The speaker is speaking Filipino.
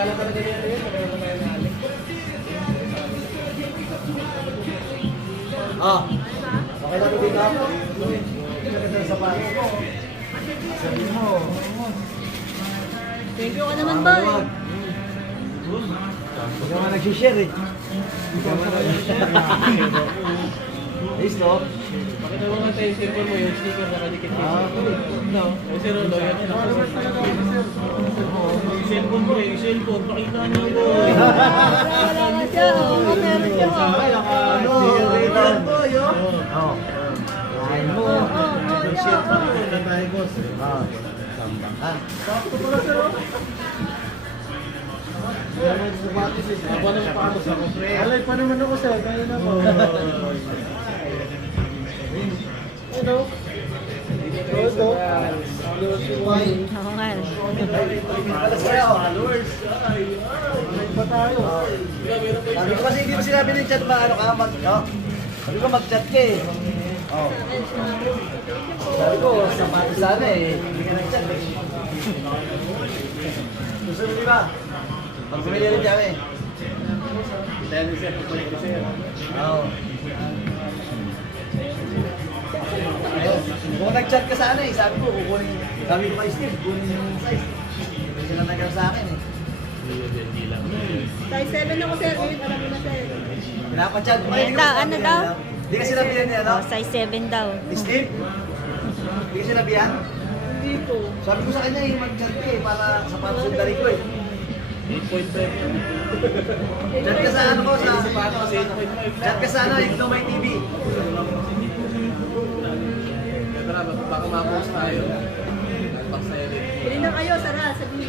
Kilala ka na ganyan yun. Magkakaroon tayo ng alik. Ah, okay na ito dito? Maganda sa paano mo. Sabi mo. Thank you ka naman, boy. Hindi ka nga nag-share eh. Hindi ka nga nag-share. Ayos no? Pakita mo nga tayo yung cellphone mo, yung sticker na kadikit dito. No? Yung sir Rolo, yan yun. Yung cellphone mo, yung cellphone, pakita nyo mo. Wala siya, oh. Meron siya, oh. Ano? Red boy oh. Oo. Kain mo. Share pa mo, natayo boss. Ah. Sambang ka. Sakto pala sir, oh. Ako naman pa ako sa kompre. Alay pa naman ako sir. Kaya na po. Ano? Ito. Oo nga. Pala sa'yo. Followers. Ay, pa tayo. Sabi ko kasi hindi mo sinabi ng chat ano ka mag, no? Sabi ko mag-chat ka eh. Oh. Sabi ko, sapatos sana eh. Hindi ka nag-chat eh. Susunod di ba? Mag-pumili rin kami. Dahil sir, kukulit ko sir. Oo. Ayun. Kung nag-chat ka sana eh, sabi ko, kukunin. Sabi ko pa Steve, kunin yung size. Hindi sila nag sa akin eh. Size 7 ako, sir. Ngayon, alam mo na, sir. Pinapachat ko. Ayan daw, ano daw? Hindi ka sinabihan niya, no? Oh, size 7 daw. Steve? Hindi ka sinabihan? Hindi po. Sabi ko sa kanya eh, mag-chat ka eh, para sa patusundari ko eh. 8.5. Chat ka sa ano ko, sa... Sapatos, 8.5. Chat ka sa ano, Igno My TV. Tara, baka ma-post tayo. Unbox tayo dito. Pili na kayo, Sara. Sabihin